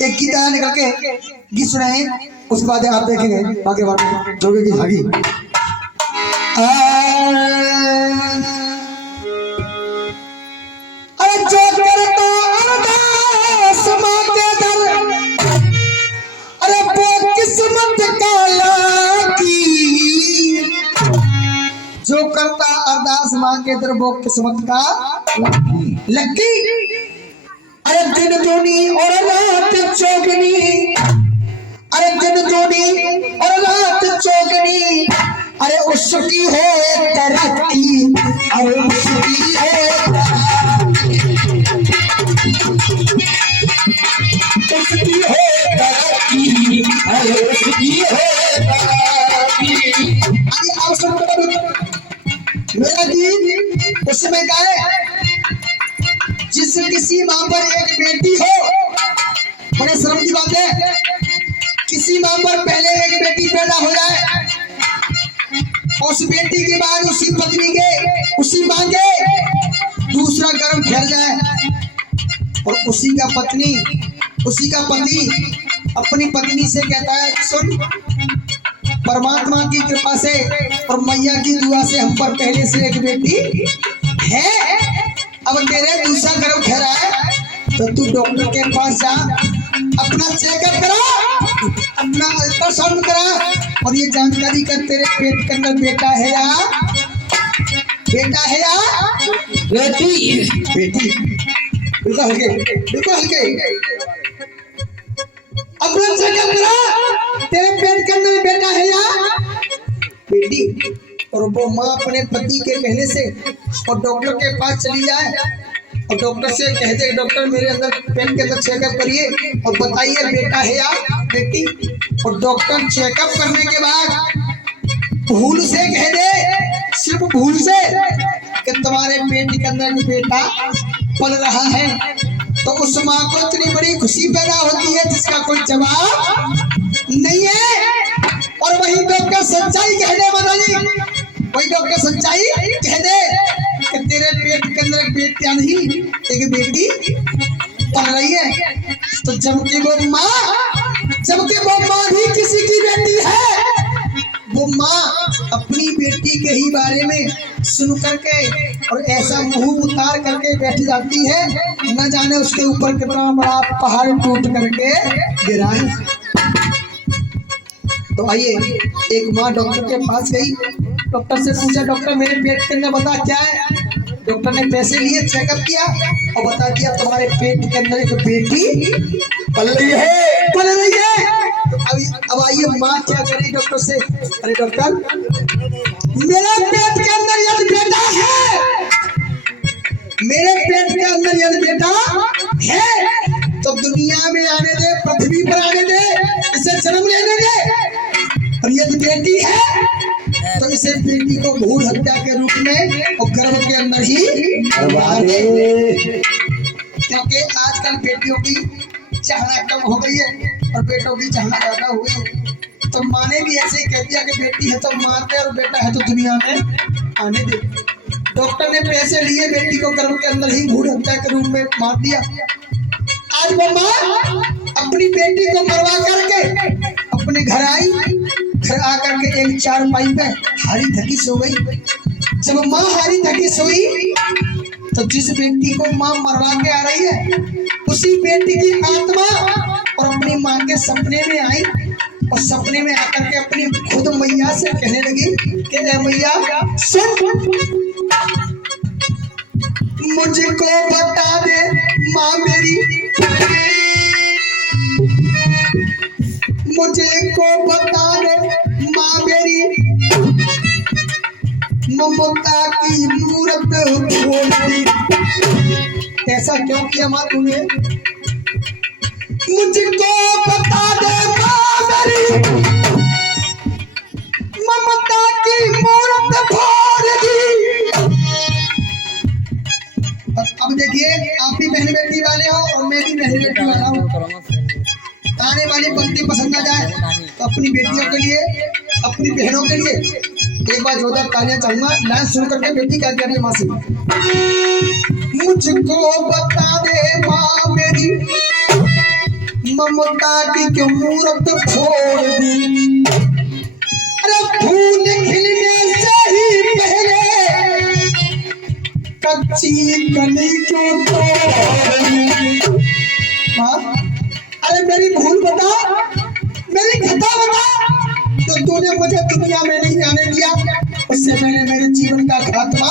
एक गीत आया निकल के गीत सुनाए, उसके बाद आप देखेंगे आगे बात जोगे की भागी। अरे जो करता अरदास मां के दर, अरे वो किस्मत का लाकी। जो करता अरदास मां के दर वो किस्मत का लकी। अरे दिन दूनी और रात चौगनी, अरे दिन दूनी और रात चौगनी, अरे उसकी हो तरक्की, अरे उसकी हो तरक्की, अरे उसकी हो तरक्की। मेरा गीत उस समय गाए, जिस किसी मां पर एक बेटी हो, बड़े शर्म की बात है, किसी मां पर पहले एक बेटी पैदा हो जाए, उस बेटी के बाद उसी पत्नी के, उसी मां के दूसरा गर्भ फैल जाए, और उसी का पति अपनी पत्नी से कहता है, सुन, परमात्मा की कृपा से और मैया की दुआ से हम पर पहले से एक बेटी है, अब तेरे दूसरा गर्भ ठहरा है, तो तू डॉक्टर के पास जा, अपना चेकअप करा, अपना अल्ट्रासाउंड करा, और ये जानकारी कर तेरे पेट के अंदर बेटा है या बेटी। बिल्कुल हल्के, अपना चेकअप करा, तेरे पेट के अंदर बेटा है या बेटी। और वो माँ अपने पति के कहने से और डॉक्टर के पास चली जाए, और डॉक्टर से कह दे, डॉक्टर मेरे अंदर पेट के अंदर चेकअप करिए और बताइए बेटा है या बेटी। और डॉक्टर चेकअप करने के बाद भूल से कह दे, सिर्फ भूल से, कि तुम्हारे पेट के अंदर बेटा पल रहा है, तो उस माँ को इतनी बड़ी खुशी पैदा होती है जिसका कोई जवाब नहीं है। और वही डॉक्टर सच्चाई कह दे, बताइए, वही डॉक्टर सच्चाई कह दे कि तेरे पेट के अंदर एक बेटा नहीं, एक बेटी पल रही है। तो जबकि वो माँ भी किसी की बेटी है, वो माँ अपनी बेटी के ही बारे में सुन करके और ऐसा मुंह उतार करके बैठ जाती है, न जाने उसके ऊपर कितना बड़ा पहाड़ टूट करके गिरा है। तो आइए, एक माँ डॉक्टर के पास गई, डॉक्टर से पूछा, डॉक्टर मेरे पेट के अंदर बता क्या है। डॉक्टर ने पैसे लिए, चेकअप किया और बता दिया तुम्हारे पेट के अंदर एक बेटी पल रही है। तो अब आइए माँ क्या करेगी डॉक्टर से, अरे डॉक्टर मेरे पेट के अंदर यदि बेटा है, मेरे पेट के अंदर यदि बेटा है, तो दुनिया में आने दे, पृथ्वी पर आने दे, इसे जन्म लेने दे। और यदि बेटी है तो इसे बेटी को भ्रूण हत्या के रूप में और गर्भ के अंदर ही मार दे, क्योंकि आजकल बेटियों की चाहना कम हो गई है और बेटों की चाहना ज्यादा हो गई। तो माँ ने भी ऐसे ही कह दिया कि बेटी है तो मार दे और बेटा है तो दुनिया में आने दे। डॉक्टर ने पैसे लिए, बेटी को गर्भ के अंदर ही भ्रूण हत्या के रूप में मार दिया। आज वो माँ अपनी बेटी को मरवा करके अपने घर आई, घर आकर के एक चारपाई पे हारी थकी सो गई। जब माँ हारी थकी सोई तो जिस बेटी को माँ मरवा के आ रही है, उसी बेटी की आत्मा और अपनी माँ के सपने में आई, और सपने में आकर के अपनी खुद मैया से कहने लगी कि ए मैया सुन, मुझको बता दे माँ मेरी, मुझको बता दे माँ मेरी, ममता की मूरत खोल दी। ऐसा क्यों किया माँ तूने? मुझको बता दे माँ मेरी, ममता की मूरत खोल दी। अब देखिए, आप भी बहन बेटी वाले हो और मैं भी बहन बेटी वाला हूँ। आने वाली पंक्ति पसंद आ जाए तो अपनी बेटियों के लिए, अपनी बहनों के लिए एक बार जोरदार तालियां चाहूंगा। लाइन सुन करके बेटी क्या कह रही है माँ से, मुझको बता दे माँ मेरी, ममता की क्यों मूरत फोड़ दी। अरे फूल खिलने से ही पहले कच्ची कली क्यों तोड़ दी। हाँ? अरे मेरी भूल बता, मेरी खता बता, तो तूने मुझे दुनिया में नहीं आने दिया, उससे मैंने मेरे जीवन का खात्मा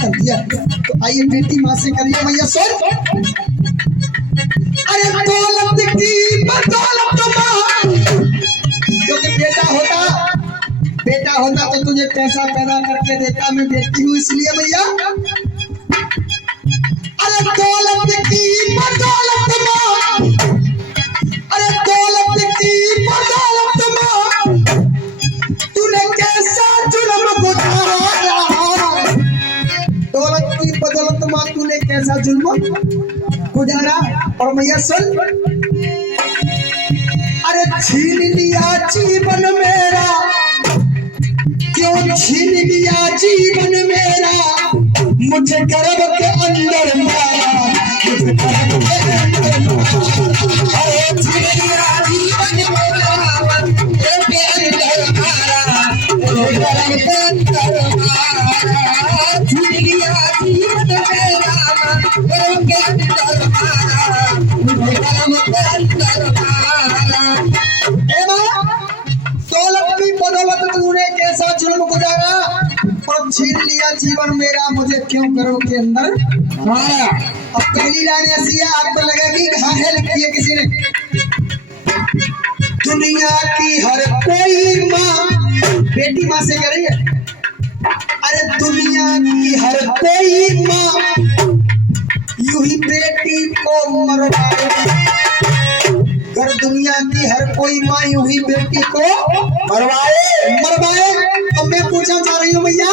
कर दिया। तो आइए बेटी माँ से करिए भैया सुन। अरे दौलत की बदौलत माँ, क्योंकि बेटा होता तो तुझे पैसा पैदा करके देता, मैं बेटी हूँ इसलिए भैया। अरे दौलत की बदौलत माँ, अरे दौलत की बदौलत माँ, तूने कैसा जुल्म गुजारा। दौलत की बदौलत माँ तूने कैसा जुल्म गुजारा। और भैया सुन, अरे छीन लिया जीवन मेरा, क्यों छीन लिया जीवन मेरा, मुझे गर्भ के अंदर मारा, मुझे गर्भ के अंदर मारा। अरे छीन लिया जीवन मेरा, गर्भ के अंदर मारा, मुझे गर्भ के अंदर मारा। छीन लिया जीवन मेरा, गर्भ के अंदर मारा, मुझे गर्भ के अंदर मारा। दौलत की बदौलत तूने कैसा जुल्म गुजारा, और छीन लिया जीवन मेरा, मुझे क्यों गर्भ के अंदर मारा। अब पहली लाइन ऐसी है, आपको लगेगी कहाँ है लिखी है किसी ने। दुनिया की हर कोई माँ, बेटी माँ से कह रही है। अरे दुनिया की हर कोई माँ यूं ही बेटी को मरवाए। अगर दुनिया की हर कोई माँ यूं ही बेटी को मरवाए। अब मैं पूछना चाह रही हूँ भैया,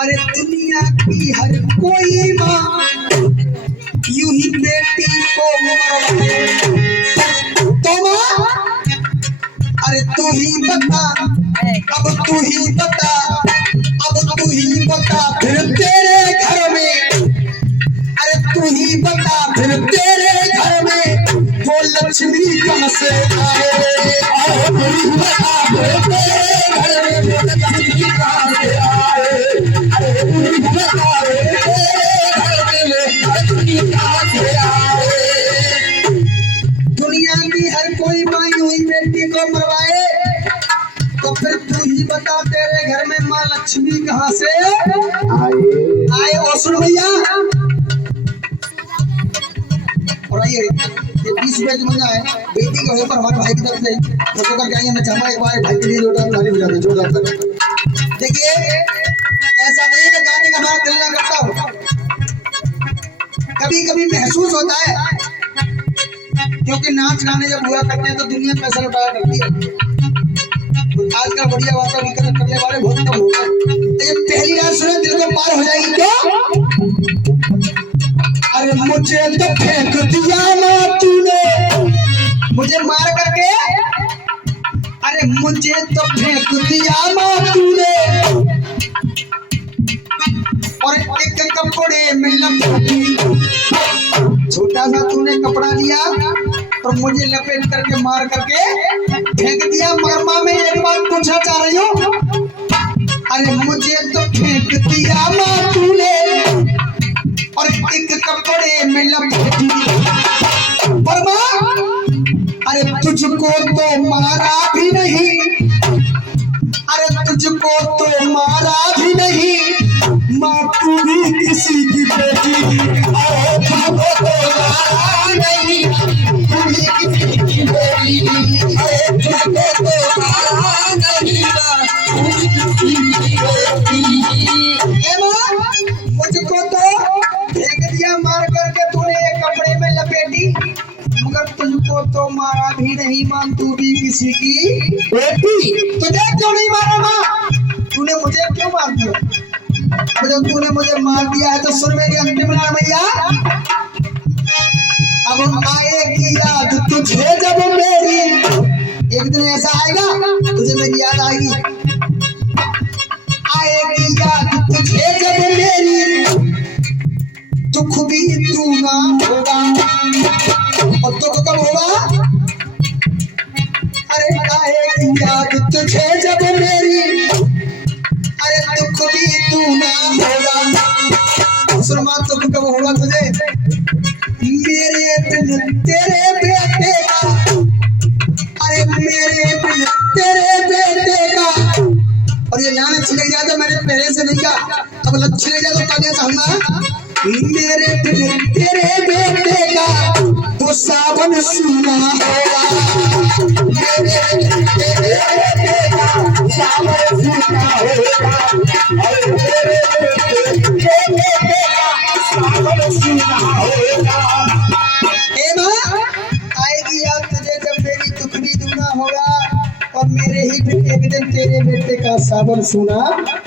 अरे दुनिया की हर कोई माँ यूं ही बेटी को मरवाए, तो माँ अरे तू ही बता, अब तू ही बता, अब तू ही बता, फिर तेरे घर में, अरे तू ही बता, फिर तेरे घर में वो लक्ष्मी कहाँ से आए। अरे तू ही बता, फिर तेरे घर में वो लक्ष्मी कहाँ से आए। अरे तू ही बता, फिर तेरे घर में वो लक्ष्मी कहाँ से आए। दुनिया की हर कोई माँ यूं ही बेटी को मरवाए, तो फिर तू ही बता तेरे घर में माँ लक्ष्मी कहाँ से आए। और सुन भैया, और आइए ये 20 रुपए की मंगा है बेटी के होने पर हमारे भाई की तरफ से फोटो करके आएंगे। मैं चाहूंगा एक बार भाई के लिए जोरदार ताली बजा दो, जोरदार ताली। देखिए ऐसा नहीं है कि गाने का हमारा दिल ना करता हो, कभी कभी महसूस होता है, क्योंकि नाच गाने जब हुआ करते हैं तो दुनिया पैसा लुटाया करती है। तो आजकल बढ़िया वातावरण करने वाले बहुत कम हो गए। ये पहली रात सुने दिल को पार हो जाएगी क्या। अरे मुझे तो फेंक दिया ना तूने, मुझे मार करके, अरे मुझे तो फेंक दिया ना तूने, और एक कपड़े में लपेटी, छोटा सा तूने कपड़ा दिया और मुझे लपेट करके मार करके फेंक दिया। मगर माँ मैं एक बात पूछना चाह रही हूँ, अरे मुझे तो फेंक दिया ना तूने और एक कपड़े में लपेटी, पर माँ अरे तुझको तो मारा भी नहीं, अरे तुझको तो मारा भी नहीं, माँ तू भी किसी की बेटी। अरे तुझको तो मारा नहीं, तू भी किसी की बेटी। अरे तुझको तो मारा नहीं, तू भी किसी की बेटी। मुझको तो फेंक दिया मार करके तूने एक कपड़े में लपेटी, मगर तुझको तो मारा भी नहीं मां, तू भी किसी की बेटी। तुझे क्यों नहीं मारा माँ, तूने मुझे क्यों मार दिया। अब जब तूने मुझे मार दिया है तो सुन मेरी अंतिम लाइन भैया। अब आएगी याद तुझे जब मेरी, एक दिन ऐसा आएगा तुझे मेरी याद आएगी, आएगी याद तुझे जब मेरी, दुख भी तू ना होगा। बिन तेरे बेटे का, अरे मेरे बिन तेरे बेटे का। और ये लाना छिड़क जाए तो मैंने पहले से नहीं कहा, अब लग छिड़क जाए तो कहना चाहूंगा मेरे बिन तेरे बेटे का तो सावन सुना होगा, मेरे बिन तेरे बेटे का सावन सुना होगा, और मेरे बिन तेरे बेटे का सावन सुना होगा। ए माँ आएगी याद तुझे जब मेरी दुख भी दुगना होगा, और मेरे ही फिर एक दिन तेरे बेटे का सावन सुना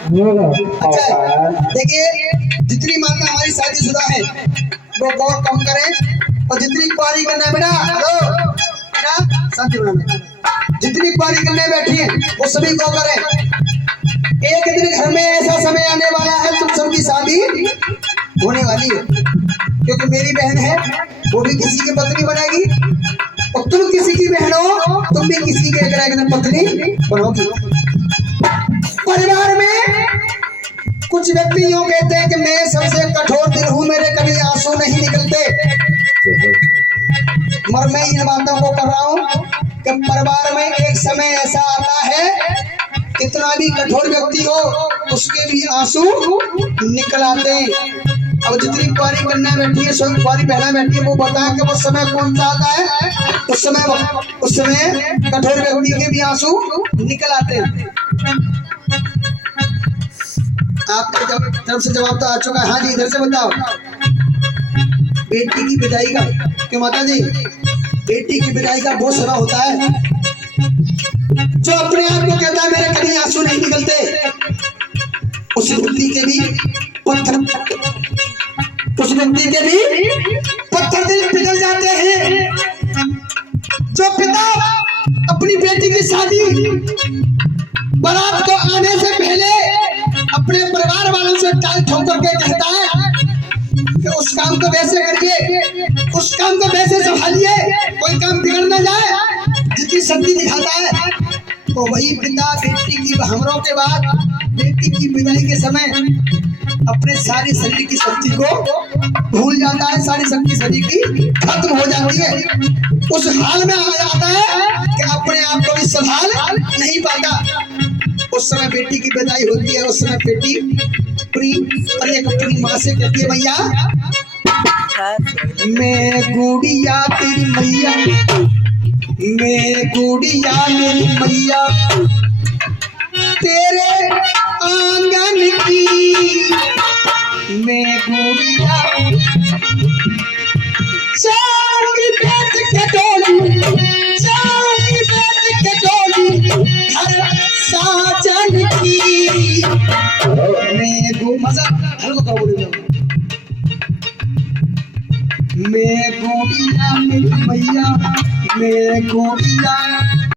होगा। अच्छा देखिए, जितनी माता हमारी शादीशुदा है वो गौर कम करें, और जितनी कुआरी करना बेटा, हेलो बेटा शांति बनाना, जितनी कुआरी करने बैठी है वो सभी गौर करें। एक दिन घर में ऐसा समय आने वाला है तुम सबकी शादी होने वाली है, क्योंकि मेरी बहन है वो भी किसी की पत्नी बनेगी, और तुम किसी की बहन हो, तुम भी किसी के एक दिन पत्नी बनोगी। परिवार में कुछ व्यक्ति यूं कहते हैं कि मैं सबसे कठोर दिल हूं, मेरे कभी आंसू नहीं निकलते, मगर मैं इन बातों को कर रहा हूं कि परिवार में एक समय ऐसा आता है, कितना भी कठोर व्यक्ति हो उसके भी आंसू निकल आते हैं। अब जितनी कुआरी करने बैठी है, सब कुआरी बहना बैठी है, वो बताएं कि वो समय कौन सा आता है, उस समय कठोर व्यक्ति के भी आंसू निकल आते हैं। आपके तरफ से जवाब तो आ चुका है। हाँ जी, इधर से बताओ। बेटी की विदाई का, क्यों माता जी, बेटी की विदाई का बहुत समय होता है, जो अपने आप को कहता है मेरे कभी आंसू नहीं निकलते, उस व्यक्ति के भी पत्थर दिल पिघल जाते हैं। जो पिता अपनी बेटी की शादी बारात को आने से पहले अपने परिवार वालों से टाल ठोक करके कहता है कि उस काम को वैसे करिए, उस काम को वैसे संभालिए, कोई काम बिगड़ न जाए, जितनी शक्ति दिखाता है, तो वही पिता बेटी की हमरों के बाद बेटी की विदाई के समय अपने सारी शरीर की शक्ति को भूल जाता है, सारी शक्ति शरीर की खत्म हो जाती है, उस हाल में आ जाता है कि अपने आप को भी संभाल नहीं पाता। उस समय बेटी की विदाई होती है, उस समय बेटी अपनी माँ से कहती है, मैया मैं गुड़िया तेरी मैया, मैं गुड़िया मेरी मैया तेरे आंगन की, मैं गुड़िया चांदी बेच के डोली, चांदी बेच के डोली घर साजन की, मैं मजा हल्को करो बोले, मैं गुड़िया मेरी मैया, मैं गुड़िया